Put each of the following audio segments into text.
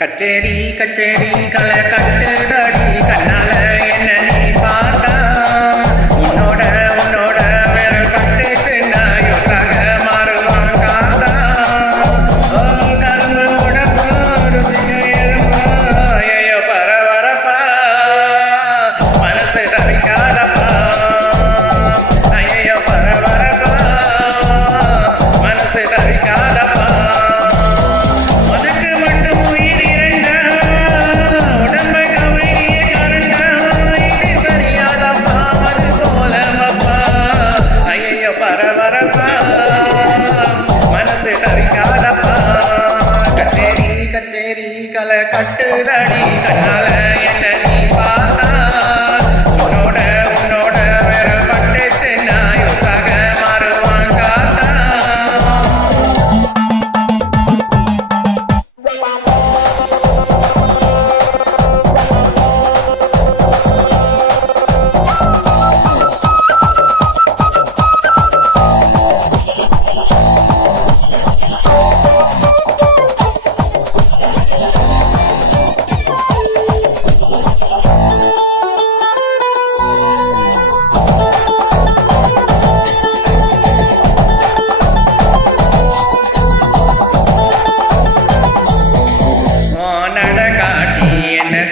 கச்சேரி கச்சேரி களை கட்டுதடி கண்ணால என்ன நீ பார்த்தா உன்னோட உன்னோட விரல் கட்டுச்சுன்னா யோகாக மாறுவான் காதா கரும்பு உடம்பு ருசிக எறும்பா ஐயோ பரபரப்பா மனசு தவிக்காதப்பா ஐயோ பரபரப்பா மனசு தவிக்காதப்பா களை கட்டுதடி கண்ணால என்ன நீ பார்த்தா உன்னோட உன்னோட விரல் பட்டுச்சுன்னா யோகாக மாறுவான் காத்தா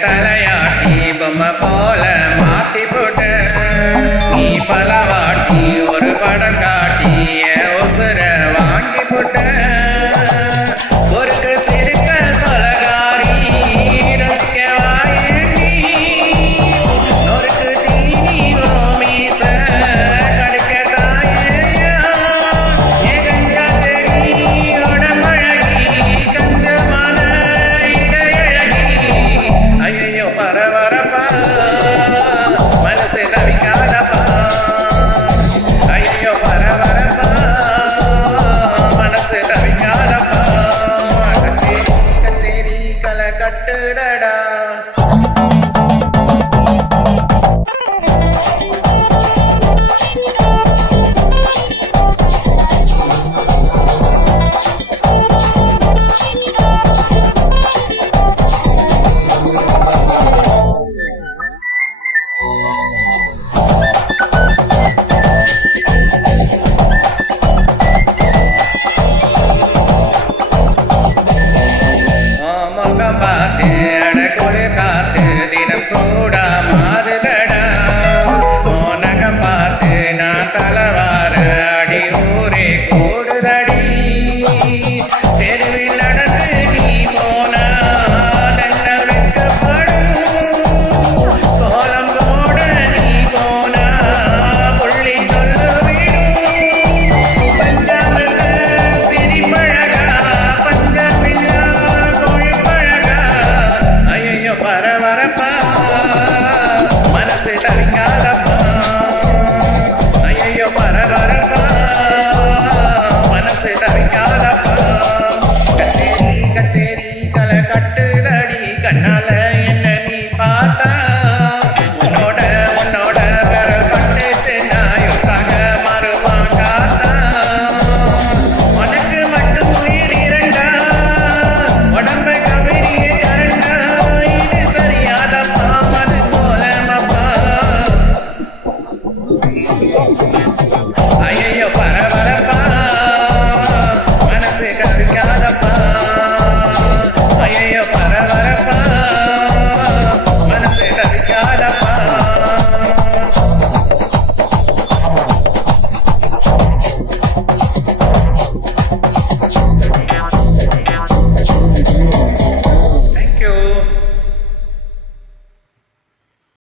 தலையாட்டி பொம்மை போல மாத்தி போட்டு நீ பலவாட்டி ஒரு படம் காட்டி உசுர வாங்கி போட்ட